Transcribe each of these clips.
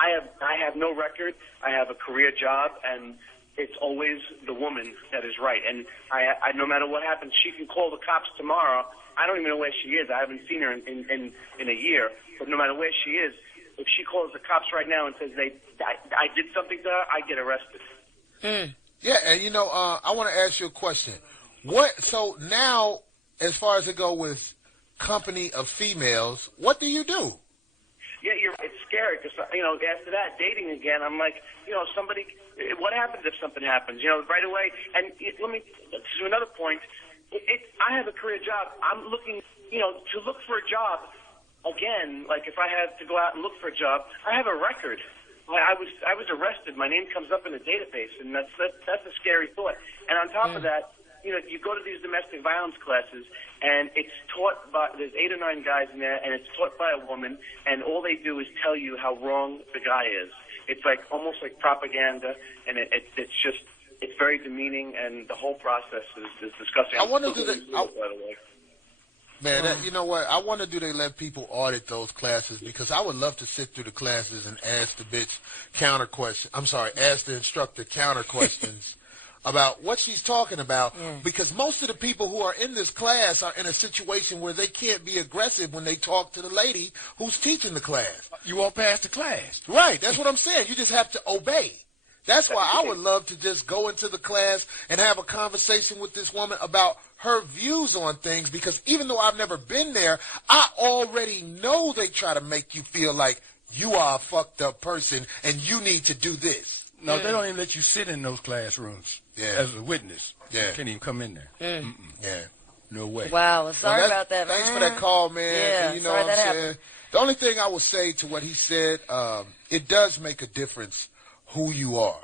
I have no record. I have a career job, and it's always the woman that is right. And I no matter what happens, she can call the cops tomorrow. I don't even know where she is. I haven't seen her in a year. But no matter where she is, if she calls the cops right now and says I did something to her, I get arrested. Mm. Yeah, and I want to ask you a question. So now, as far as it go with company of females, what do you do? Yeah, it's scary because, after that, dating again, I'm like, somebody, what happens if something happens? Right away. And to another point, I have a career job. I'm looking, to look for a job again, like if I had to go out and look for a job, I have a record. I was arrested. My name comes up in the database, and that's a scary thought. And on top of that, you go to these domestic violence classes, and it's taught by, there's 8 or 9 guys in there, and it's taught by a woman, and all they do is tell you how wrong the guy is. It's like almost like propaganda, and it's very demeaning, and the whole process is disgusting. I wonder by the way. Man, you know what? I wonder, do they let people audit those classes? Because I would love to sit through the classes and ask the bitch ask the instructor counter questions about what she's talking about. Yeah. Because most of the people who are in this class are in a situation where they can't be aggressive when they talk to the lady who's teaching the class. You won't pass the class. Right. That's what I'm saying. You just have to obey. That's why I would love to just go into the class and have a conversation with this woman about her views on things, because even though I've never been there, I already know they try to make you feel like you are a fucked up person and you need to do this. No, they don't even let you sit in those classrooms as a witness. Yeah. You can't even come in there. Yeah. No way. Wow, sorry about that, man. Thanks for that call, man. Yeah, and you know what I'm saying? Happened. The only thing I will say to what he said, it does make a difference who you are.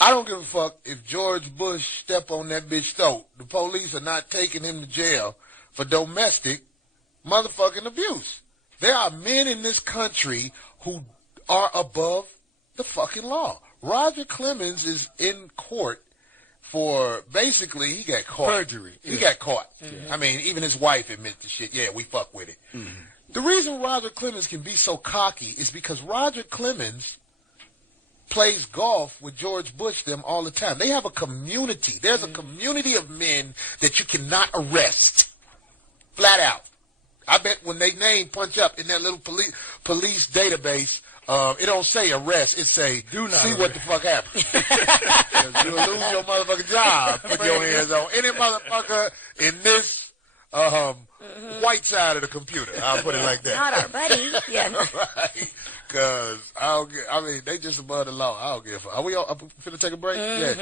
I don't give a fuck if George Bush step on that bitch throat. The police are not taking him to jail for domestic motherfucking abuse. There are men in this country who are above the fucking law. Roger Clemens is in court for basically he got caught. Perjury. He got caught. I mean, even his wife admits the shit. Yeah, we fuck with it. The reason Roger Clemens can be so cocky is because Roger Clemens plays golf with George Bush them all the time. They have a community. There's a community of men that you cannot arrest. Flat out. I bet when they name punch up in that little police database, it don't say arrest. It say see what the fuck happened. You'll lose your motherfucking job. Put your hands on any motherfucker in this white side of the computer. I'll put it like that. Not our buddy. Yeah. Right. Because they just above the law. I don't give a fuck. Are we finna take a break? Yeah.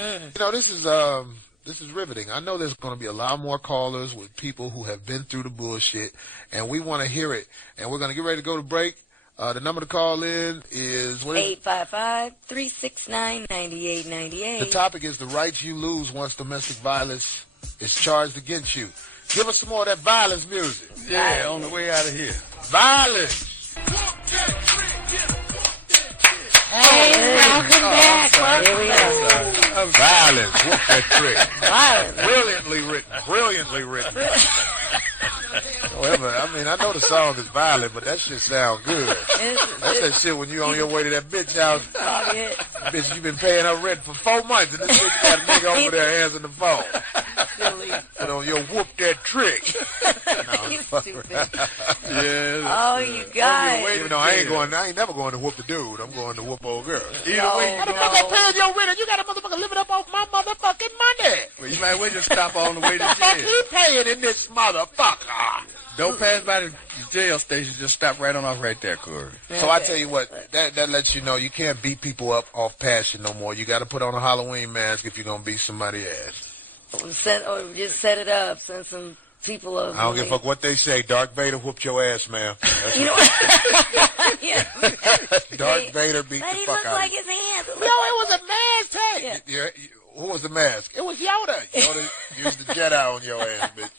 This is riveting. I know there's going to be a lot more callers with people who have been through the bullshit, and we want to hear it. And we're going to get ready to go to break. The number to call in is 855-369-9898. The topic is the rights you lose once domestic violence is charged against you. Give us some more of that violence music. Yeah, on the way out of here. Violence. Hey, welcome back. Here we go. Violence. Whoop that trick. Violence. Brilliantly written. However, I know the song is violent, but that shit sound good. That's that shit when you on your way to that bitch house. Bitch, you been paying her rent for 4 months, and this bitch got a nigga over there answering the phone. Put on your whoop that trick. You stupid. Yeah. Oh, you guys. I ain't never going to whoop the dude. I'm going to whoop old girl. Either way, motherfucker paying your rent, and you got a motherfucker living up off my motherfucking money. Well, you might as well just stop on the way to jail. What the fuck he paying in this motherfucker? Don't pass by the jail station. Just stop right on off right there, Corey. So I tell you what, that lets you know you can't beat people up off passion no more. You got to put on a Halloween mask if you're going to beat somebody's ass. Just set it up. Send some people over. I don't give a fuck what they say. Darth Vader whooped your ass, man. Darth Vader beat the fuck out of you. Like his hands. No, it was a mask tag. Yeah. Who was the mask? It was Yoda. Yoda used the Jedi on your ass, bitch.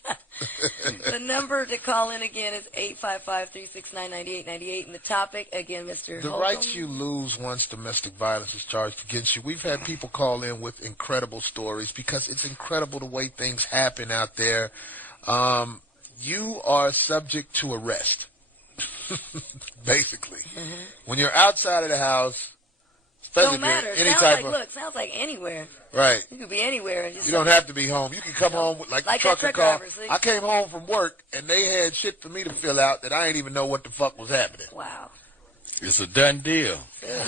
The number to call in again is 855-369-9898. And the topic, again, Mr. The Holcomb. rights you lose once domestic violence is charged against you. We've had people call in with incredible stories because it's incredible the way things happen out there. You are subject to arrest. Basically. When you're outside of the house, especially Don't matter. any Sounds type like, of... look, sounds like anywhere. Right. You could be anywhere. And just You don't have to be home. You can come home with, like the trucker car. driver, see? I came home from work, and they had shit for me to fill out that I ain't even know what the fuck was happening. Wow. It's a done deal,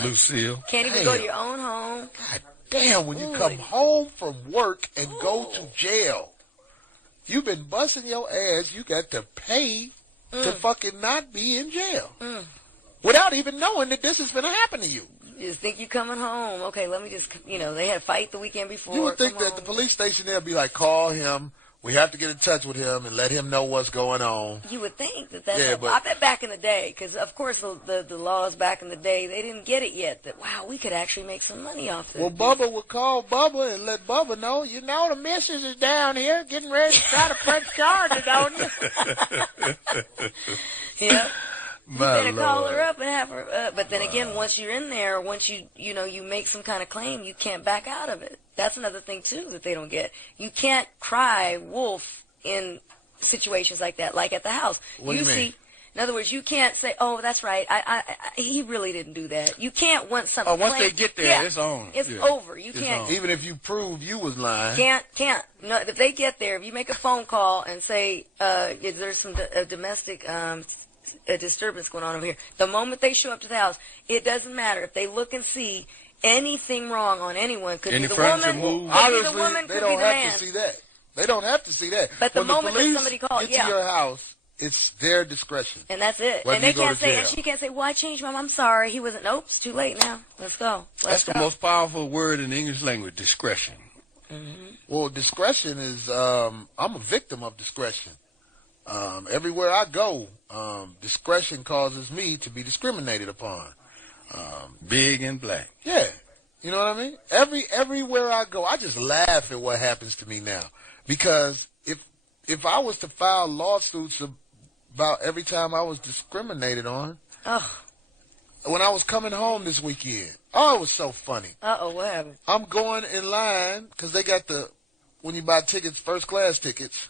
Lucille. Can't even go to your own home. God damn, when you come home from work and go to jail, you've been busting your ass. You got to pay to fucking not be in jail without even knowing that this is going to happen to you. You just think you're coming home. Okay, let me just, they had a fight the weekend before. You would think that the police station there would be like, call him. We have to get in touch with him and let him know what's going on. You would think that's... Yeah, but I bet back in the day, because, of course, the laws back in the day, they didn't get it yet, that, wow, we could actually make some money off this. Well, Bubba would call Bubba and let Bubba know, the missus is down here getting ready to try to press charges on you. Yeah. You better call Lord. her up and have her... but then again, once you're in there, once you make some kind of claim, you can't back out of it. That's another thing, too, that they don't get. You can't cry wolf in situations like that, like at the house. What do you mean? In other words, you can't say, "Oh, that's right. He really didn't do that." You can't want something. Oh, once they get there, it's on. It's over. You can't. On. Even if you prove you was lying. Can't. No, if they get there, if you make a phone call and say there's some domestic a disturbance going on over here, the moment they show up to the house, it doesn't matter if they look and see anything wrong on anyone. Could be the woman. Obviously, they don't have man. to see that. They don't have to see that. But the when moment the that police somebody calls, get to your house, it's their discretion. And that's it. Whether And they you go can't to say, jail. and she can't say, "Well, I changed my mind. I'm sorry. He wasn't." Nope, it's too late now. Let's go. That's the most powerful word in the English language, discretion. Mm-hmm. Well, discretion is, I'm a victim of discretion. Everywhere I go, discretion causes me to be discriminated upon. Big and black. Yeah. You know what I mean? Everywhere I go, I just laugh at what happens to me now. Because if I was to file lawsuits about every time I was discriminated on, when I was coming home this weekend, it was so funny. What happened? I'm going in line because they got when you buy tickets, first class tickets,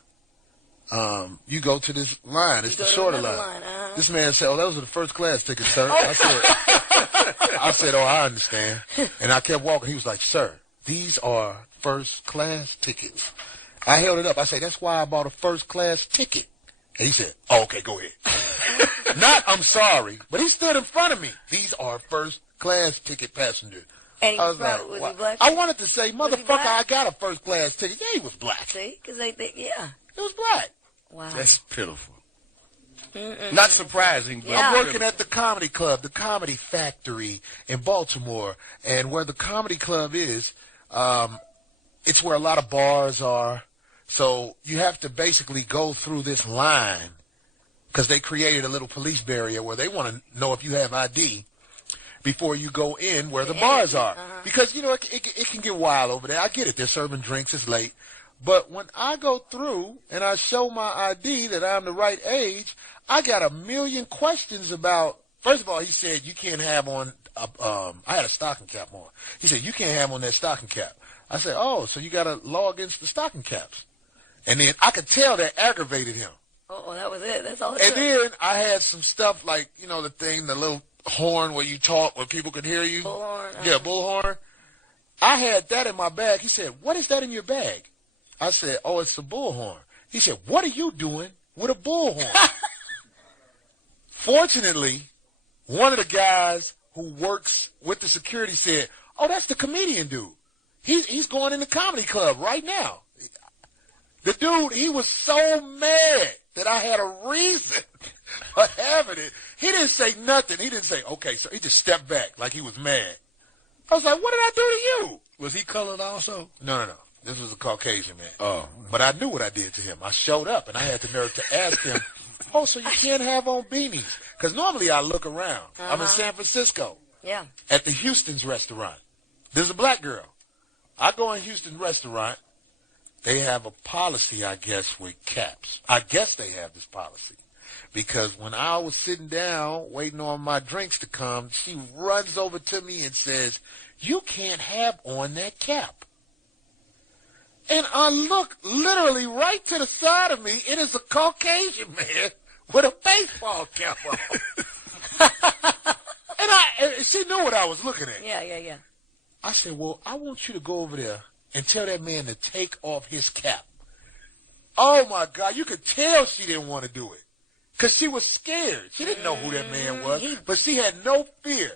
you go to this line. It's the shorter line. This man said, those are the first class tickets, sir. I said, I understand. And I kept walking. He was like, sir, these are first class tickets. I held it up. I said, that's why I bought a first class ticket. And he said, okay, go ahead. Not, I'm sorry, but he stood in front of me. These are first class ticket passengers. And he was he black? I wanted to say, motherfucker, I got a first class ticket. Yeah, he was black. See? Because they think, yeah. He was black. Wow. That's pitiful. Not surprising, but I'm working at the Comedy Club, the Comedy Factory in Baltimore. And where the Comedy Club is, it's where a lot of bars are. So you have to basically go through this line because they created a little police barrier where they want to know if you have ID before you go in where the bars are. Because, it can get wild over there. I get it. They're serving drinks. It's late. But when I go through and I show my ID that I'm the right age, I got a million questions about, first of all, he said you can't have on, I had a stocking cap on. He said, you can't have on that stocking cap. I said, so you got a law against the stocking caps. And then I could tell that aggravated him. That was it. That's all it And took. then I had some stuff like, the thing, the little horn where you talk, where people could hear you. Bullhorn. Yeah, bullhorn. I had that in my bag. He said, what is that in your bag? I said, it's a bullhorn. He said, what are you doing with a bullhorn? Fortunately, one of the guys who works with the security said, that's the comedian dude. He's going in the comedy club right now. The dude, he was so mad that I had a reason for having it. He didn't say nothing. He didn't say, okay, so he just stepped back like he was mad. I was like, what did I do to you? Was he colored also? No. This was a Caucasian man. But I knew what I did to him. I showed up, and I had the nerve to ask him, so you can't have on beanies? Because normally I look around. I'm in San Francisco. Yeah. At the Houston's restaurant. There's a black girl. I go in Houston restaurant. They have a policy, I guess, with caps. I guess they have this policy. Because when I was sitting down waiting on my drinks to come, she runs over to me and says, you can't have on that cap. And I look literally right to the side of me. It is a Caucasian man with a baseball cap on. And she knew what I was looking at. Yeah. I said, well, I want you to go over there and tell that man to take off his cap. Oh, my God. You could tell she didn't want to do it because she was scared. She didn't know who that man was, but she had no fear.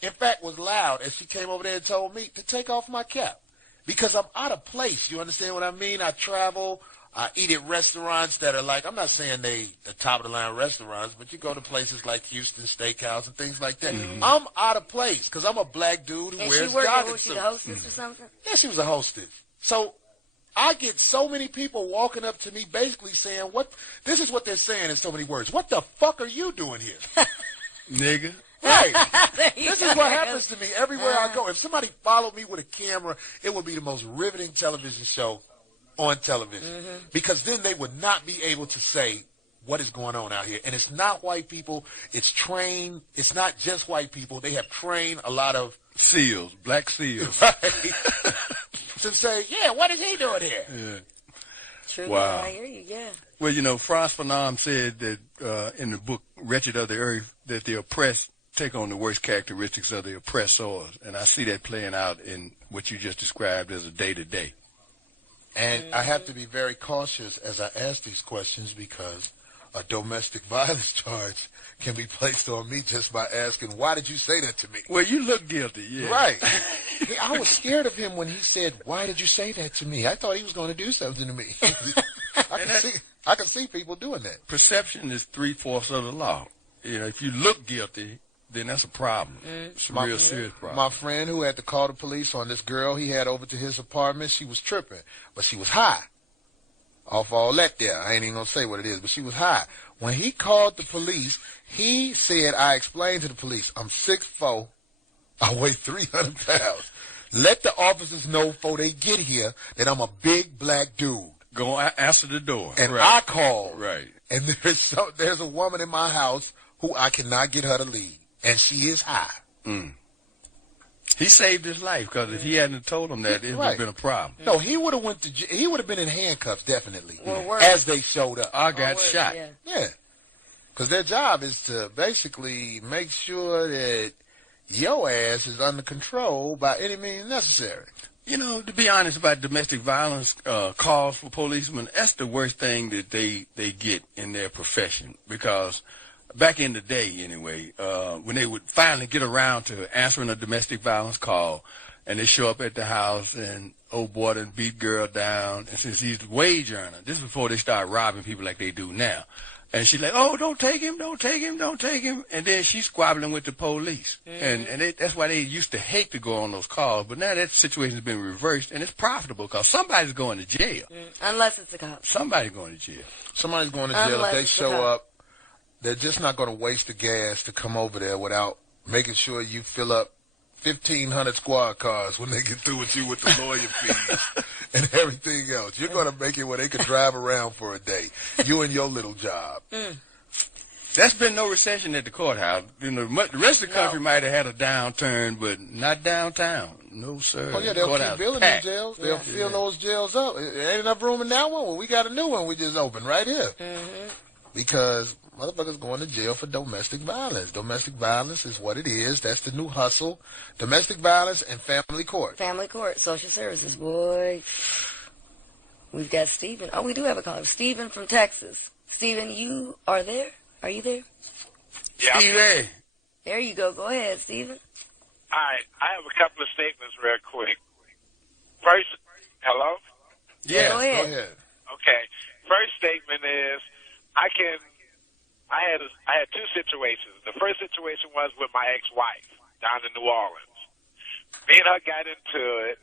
In fact, was loud as she came over there and told me to take off my cap because I'm out of place. You understand what I mean? I travel. I eat at restaurants that are like, I'm not saying they the top-of-the-line restaurants, but you go to places like Houston Steakhouse and things like that. I'm out of place because I'm a black dude who wears jogging suits. Was she the hostess or something? Yeah, she was a hostess. So I get so many people walking up to me basically saying, this is what they're saying in so many words. What the fuck are you doing here? Nigga. Right. This is what happens to me everywhere I go. If somebody followed me with a camera, it would be the most riveting television show on television because then they would not be able to say what is going on out here. And it's not white people. It's trained. It's not just white people. They have trained a lot of SEALs, black SEALs. Right. To say, yeah, what is he doing here? Yeah. True. Wow. I hear you, yeah. Well, you know, Franz Fanon said that in the book Wretched of the Earth that the oppressed take on the worst characteristics of the oppressors. And I see that playing out in what you just described as a day-to-day. And I have to be very cautious as I ask these questions because a domestic violence charge can be placed on me just by asking, why did you say that to me? Well, you look guilty, yeah. Right. I was scared of him when he said, why did you say that to me? I thought he was going to do something to me. I can see people doing that. Perception is 3/4 of the law. You know, if you look guilty, then that's a problem. It's a real serious problem. My friend who had to call the police on this girl he had over to his apartment, she was tripping, but she was high. Off all that there. I ain't even going to say what it is, but she was high. When he called the police, he said, I explained to the police, I'm 6'4", I weigh 300 pounds. Let the officers know before they get here that I'm a big black dude. Go answer the door. And right. I called. Right. And there's a woman in my house who I cannot get her to leave. And she is high. He saved his life because if he hadn't told him that, it would have been a problem. No, he would have he would have been in handcuffs definitely as they showed up. I got shot. Yeah. Because their job is to basically make sure that your ass is under control by any means necessary. You know, to be honest about domestic violence calls for policemen, that's the worst thing that they get in their profession because back in the day, anyway, when they would finally get around to answering a domestic violence call, and they show up at the house, and old boy done beat girl down, and since he's a wage earner, this is before they start robbing people like they do now, and she's like, oh, don't take him, and then she's squabbling with the police, and that's why they used to hate to go on those calls, but now that situation has been reversed, and it's profitable because somebody's going to jail. Unless it's a cop. Somebody's going to jail. Somebody's going to jail if they show up. They're just not going to waste the gas to come over there without making sure you fill up 1,500 squad cars when they get through with you with the lawyer fees and everything else. You're going to make it where they can drive around for a day. You and your little job. That's been no recession at the courthouse. You know, the rest of the country might have had a downturn, but not downtown. No, sir. Oh, yeah, they'll keep building them jails. They'll fill those jails up. There ain't enough room in that one. Well, we got a new one we just opened right here. Because motherfuckers going to jail for domestic violence. Domestic violence is what it is. That's the new hustle. Domestic violence and family court. Family court, social services, boy. We've got Stephen. Oh, we do have a caller. Stephen from Texas. Stephen, you are there? Are you there? Yeah. Stevie. There you go. Go ahead, Stephen. All right. I have a couple of statements real quick. First, hello? Yes, go ahead. Okay. First statement is I had two situations. The first situation was with my ex-wife down in New Orleans. Me and her got into it.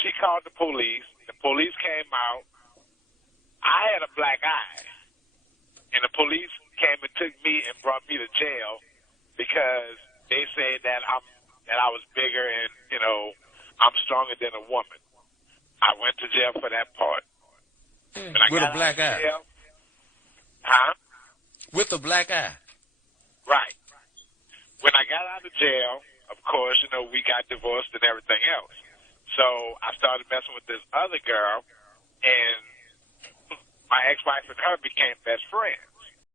She called the police. The police came out. I had a black eye. And the police came and took me and brought me to jail because they said that I was bigger and, you know, I'm stronger than a woman. I went to jail for that part. With a black eye. Jail, huh? With a black eye. Right. When I got out of jail, of course, you know, we got divorced and everything else. So I started messing with this other girl, and my ex-wife and her became best friends.